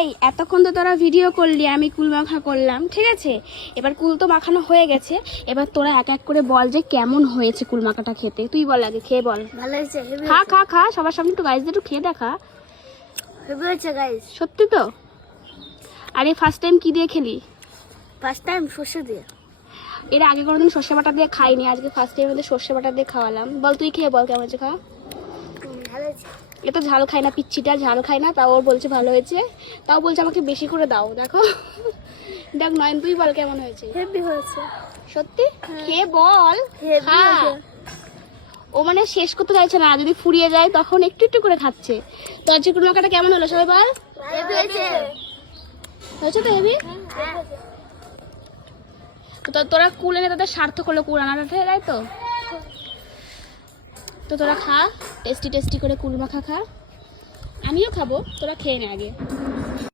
এই এতক্ষণ তো তোরা ভিডিও করলি, আমি কুল মাখা করলাম, ঠিক আছে। এবার কুল তো মাখানো হয়ে গেছে, এবার তোরা এক এক করে বল যে কেমন হয়েছে কুল মাখাটা খেতে। তুই বল, আগে খেয়ে বল। ভালো হয়েছে, হেভি খা খা খা, সবার সামনে একটু গাইস একটু খেয়ে দেখা। হেভি হয়েছে গাইস। সত্যি তো? আরে ফার্স্ট টাইম কি দিয়ে খেলি? ফার্স্ট টাইম সর্ষে দিয়ে। এর আগে কোনোদিন সর্ষে বাটা দিয়ে খাইনি, আজকে ফার্স্ট টাইম আমাদের সর্ষে বাটা দিয়ে খাওয়ালাম। বল তুই খেয়ে বল কেমন হয়েছে, খা। ভালো হয়েছে। এ তো ঝাল খায় না, পিচ্ছিটা ঝাল খায় না, তাও ওর বলছে ভালো হয়েছে, তাও বলছে আমাকে বেশি করে দাও। দেখো দেখ নয়ন, তুই বল কেমন হয়েছে। হেভি হয়েছে। সত্যি? খেয়ে বল। হেভি খা। হয়েছে। ও মানে শেষ করতে চাইছে না, যদি ফুরিয়ে যায় তখন একটু একটু করে খাচ্ছে। তো আজকে কুল মাখাটা কেমন হলো সবাই বল। হেভি হয়েছে। হয়েছে তো হেভি? তো তোরা কুল এনে তোদের স্বার্থ করলো কুল আনাটা, তাই তো? তো তোরা খা, টেস্টি টেস্টি করে কুল মাখা খা। আমিও খাবো, তোরা খেয়ে নে আগে।